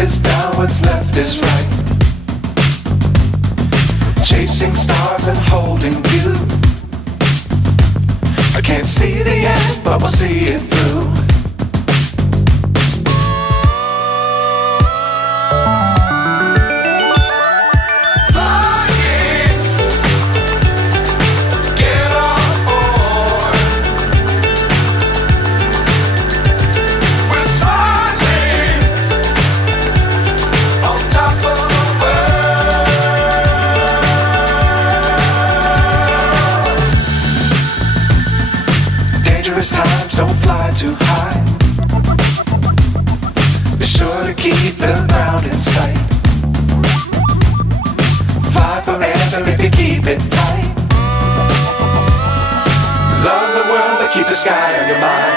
is down, what's left is right. Chasing stars and holding you. I can't see the end, but we'll see it through. Times don't fly too high. Be sure to keep the ground in sight. Fly forever if you keep it tight. Love the world but keep the sky on your mind.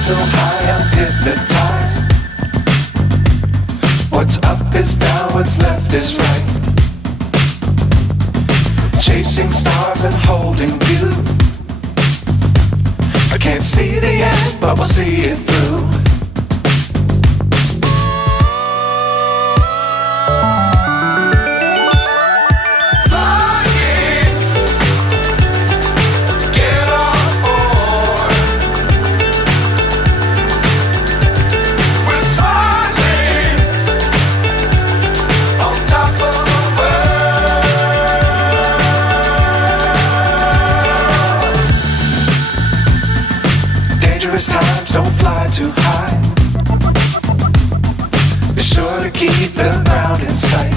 So high I'm hypnotized. What's up is down, what's left is right. Chasing stars and holding you. I can't see the end, but we'll see it through. Times don't fly too high. Be sure to keep the ground in sight.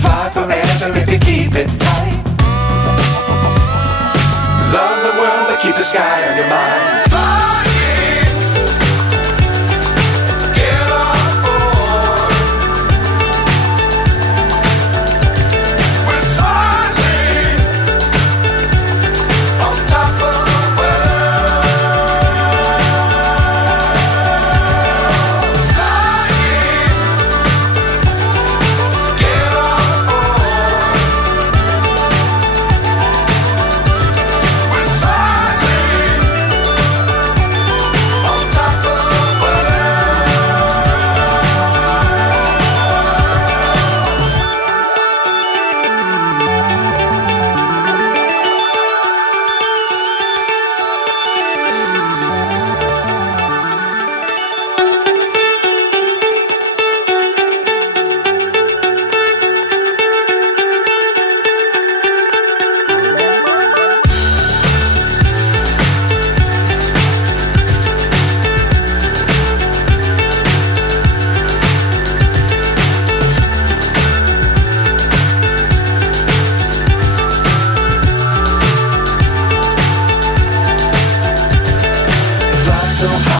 Fly forever if you keep it tight. Love the world but keep the sky on your mind. So